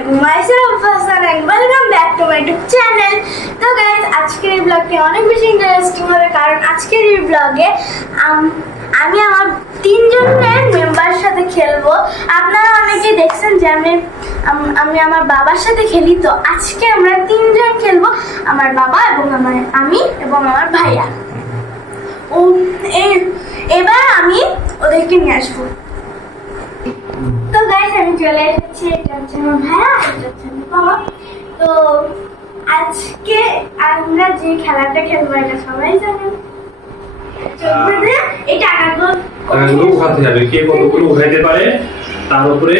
myself Hasan and welcome back to my YouTube channel. তো guys আজকের এই ব্লগটি অনেক বেশি ইন্টারেস্টিং হবে কারণ আজকের এই ব্লগে আমি আমার তিনজনের মেম্বারের সাথে খেলবো। আপনারা অনেকেই দেখছেন যে আমি আমার বাবার সাথে খেলি, তো আজকে আমরা তিনজন খেলবো, আমার বাবা এবং আমি এবং আমার ভাইয়া। ও এবার আমি ওদেরকে নিয়ে আসবো। তো গাইস আমি চলে এসেছি, এটা হচ্ছে আমার ভাইয়া, এটা হচ্ছে আমার বাবা। তো আজকে আমরা যে খেলাটা খেলবো এটা সবাই জানেন, এই টাকাগুলো উঠাতে হবে, কে কতগুলো উঠাইতে পারে তার উপরে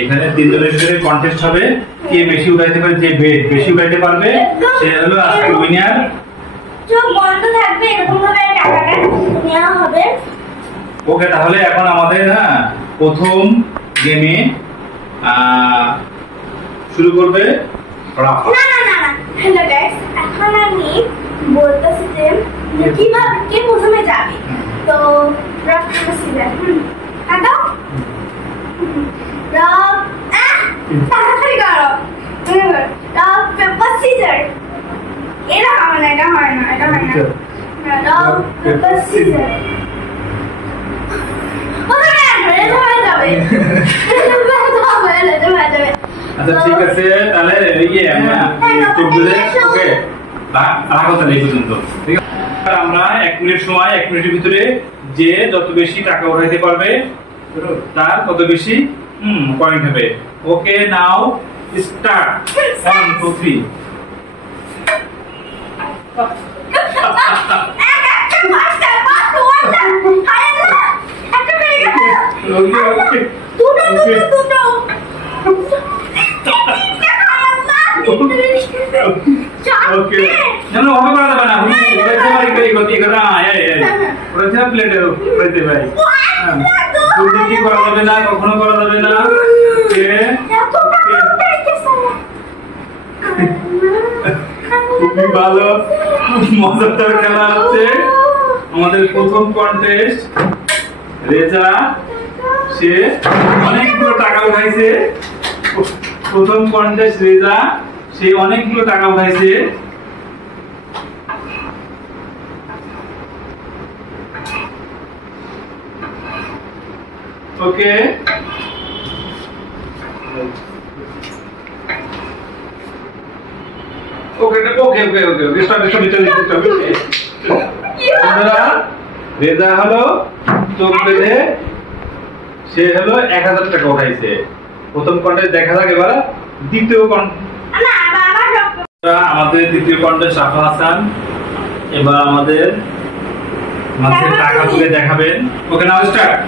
এখানে তিনজনের ভিতরে কন্টেস্ট হবে, কে বেশি উঠাইতে পারে, যে বেশি উঠাইতে পারবে সে হলো আজকে উইনার। চোখ বন্ধ থাকবে, এরকম ভাবে টাকাটা নেওয়া হবে। ওকে, তাহলে এখন আমাদের প্রথম গেমে শুরু করবে রাফা। না হ্যালো গাইস, এখন আমি বলতেছি যে কিভাবে কে প্রথমে যাবে। তো রাফা সিজার কাটো রক তাড়াতাড়ি করো, রক পেপার সিজার। এটা হয় না, এটা হয় না, এটা হয় না। রক পেপার সিজার আচ্ছা ঠিক আছে, তাহলে আমরা 1 মিনিট সময়, 1 মিনিটের ভিতরে যে যত বেশি টাকা উঠাইতে পারবে তার তত বেশি পয়েন্ট হবে। ওকে, নাও স্টার্ট। 1 2 3 ওকে জানো হবে করা যাবে না, ওরে তোমারই করি গতি করা ওরে যা প্লেটে উঠাইতে ভাই, তুমি কি করা যাবে না, কখনো করা যাবে না। খুবই ভালো, মজাদার খেলা হচ্ছে। আমাদের প্রথম কন্টেস্ট রেজা, সে অনেকগুলো টাকা উঠাইছে। প্রথম কন্টেস্ট রেজা, সে অনেকগুলো টাকা উঠাইছে। Okay, okay okay okay okay okay stop stop stop. Reza হলো চোখ বেঁধে, সে হলো 1000 টাকা উঠাইছে প্রথম কন্টেস্ট। দেখা যাক এবার দ্বিতীয় আমাদের দ্বিতীয় কন্টেস্ট রাফা হাসান এবার আমাদের মাঝে টাকা তুলে দেখাবেন। ওকে, নাও স্টার্ট।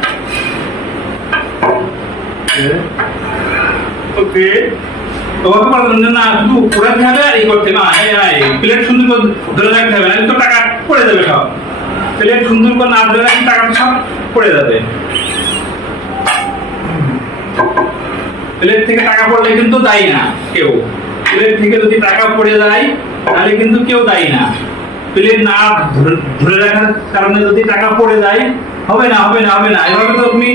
ওকে, তোমাকে বললাম না শুধু উড়াতে হবে আর এই করতে না, প্লেট সুন্দর করে ধরে রাখতে হবে, তো টাকা পড়ে যাবে সব। প্লেট সুন্দর করে না ধরে রাখলে টাকাটা সব পড়ে যাবে। প্লেট থেকে টাকা পড়লে কিন্তু দায়ী না কেউ। প্লেট থেকে যদি টাকা পড়ে যায় তাহলে কিন্তু কেউ দায়ী না। প্লেট না ধরে রাখার কারণে যদি টাকা পড়ে যায় হবে না, হবে না, হবে না। এভাবে তো তুমি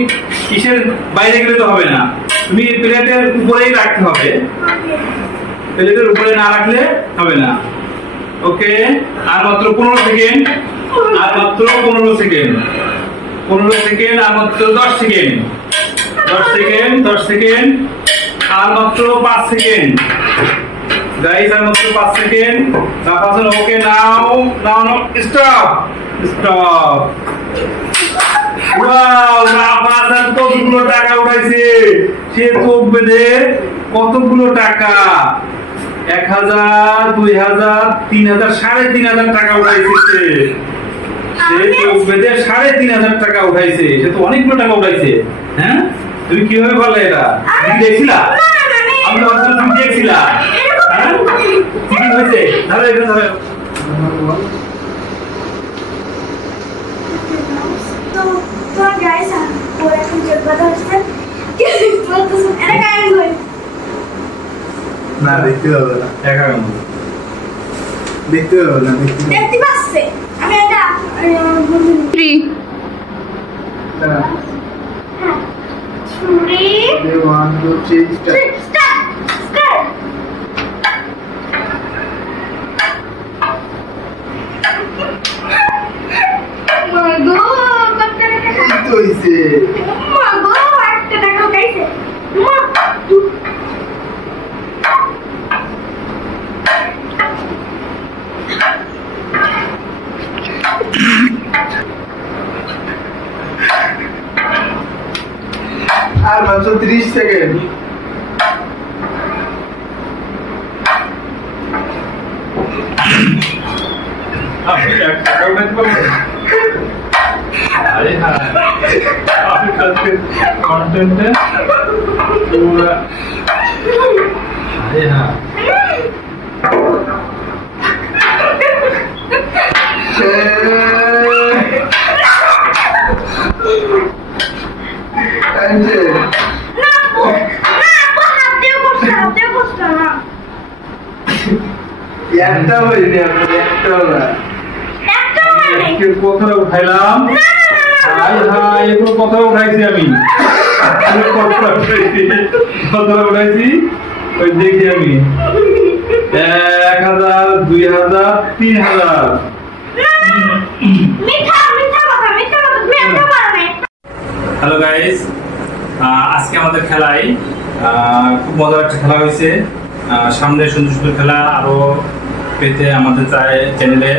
কিসের বাইরে গেলে তো হবে না, তুমি প্লেটের উপরেই রাখতে হবে, প্লেটের উপরে না রাখলে হবে না। ওকে, আর মাত্র 15 সেকেন্ড, আর মাত্র 15 সেকেন্ড, 15 সেকেন্ড, আর মাত্র 10 সেকেন্ড, 10 সেকেন্ড, 10 সেকেন্ড, আর মাত্র 5 সেকেন্ড। গাইস আর মাত্র 5 সেকেন্ড। রাফাসান ওকে, নাও নাও নাও স্টপ স্টপ। ওয়াও, রাফাসান কতগুলো টাকা উঠাইছে, সে চোখ বেঁধে কতগুলো টাকা, 1000 2000 3000 3500 টাকা উঠাইছে। সে চোখ বেঁধে 3500 টাকা উঠাইছে, সে তো অনেকগুলো টাকা উঠাইছে। হ্যাঁ, তুমি কিভাবে বললে এটা? তুমি দেখছিলা? আমি ভাবছিলাম তুমি দেখছিলা। হ্যাঁ, কি হয়েছে? তাহলে এটা ধরে তো গাইস ওরা এখন যে কথা হচ্ছে কি বলতেছেন, এটা কাজ হয় না, দেখতে হবে না, দেখতে হবে না, দেখতে পাচ্ছে। আমি এটা 3 হ্যাঁ 3 1 2 3 স্টার্ট। আমি 1 টাকা উঠাইতে পারবো না। আরে হ্যাঁ, আমি আজকে কন্টেন্টে পুরা আরে হ্যাঁ না আপু, হাত দিয়ে করছো না। একটা হয়নি আপনি, একটাও না। একটাও হয়নি। আজকে কোথায় উঠাইলাম? হাই হাই, এগুলো কোথায় উঠাইছি আমি? কোথায় উঠাইছি? ওই দেখি আমি 1000, 2000, 3000। মিথ্যা কথা, তুমি একটাও পারো না। হ্যালো গাইস, আজকে আমাদের খেলায় খুব মজার একটা খেলা হয়েছে। সামনে সুন্দর সুন্দর খেলা আরো পেতে আমাদের চ্যানেলে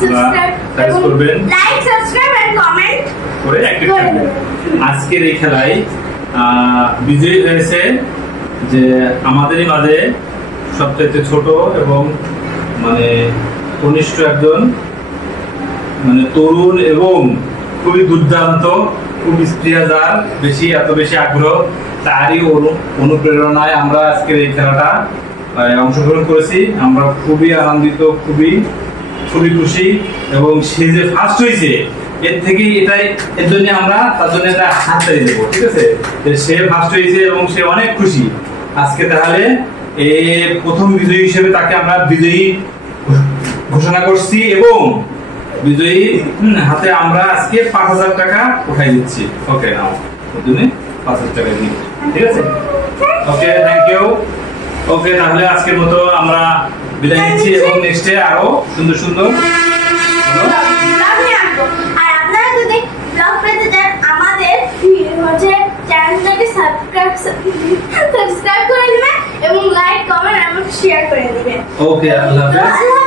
সাবস্ক্রাইব করবেন, লাইক, সাবস্ক্রাইব এন্ড কমেন্ট করে অ্যাক্টিভ থাকবেন। আজকের এই খেলায় বিজয়ী হয়েছে যে আমাদেরই মাঝে সবচেয়ে ছোট এবং মানে কনিষ্ঠ একজন মানে তরুণ এবং খুবই দুর্দান্ত, খুব স্ত্রীয়াজার, এত বেশি আগ্রহ, তারই অনুপ্রেরণায় আমরা আজকের এই খেলাটা অংশগ্রহণ করেছি। আমরা খুবই আনন্দিত, খুবই খুশি, এবং সে যে ফার্স্ট হয়েছে এর জন্য আমরা তার জন্য একটা হাত তালি দেবো, ঠিক আছে? সে ফার্স্ট হয়েছে এবং সে অনেক খুশি আজকে। তাহলে এই প্রথম বিজয়ী হিসেবে তাকে আমরা বিজয়ী ঘোষণা করছি এবং বিজয়ী হাতে আমরা আজকে 5000 টাকা উঠাই দিচ্ছি। ওকে, নাও তুমি 5000 টাকা দিই, ঠিক আছে? ওকে, থ্যাংক ইউ। ওকে, তাহলে আজকের মতো আমরা বিদায় নিচ্ছি এবং নেক্সটে আরো সুন্দর সুন্দর ব্লগ নিয়ে আসবো। আর আপনারা যদি ব্লগ পেতে চান আমাদের চ্যানেলটাকে সাবস্ক্রাইব করে দিবেন এবং লাইক, কমেন্ট এবং শেয়ার করে দিবেন। ওকে, আল্লাহ হাফেজ।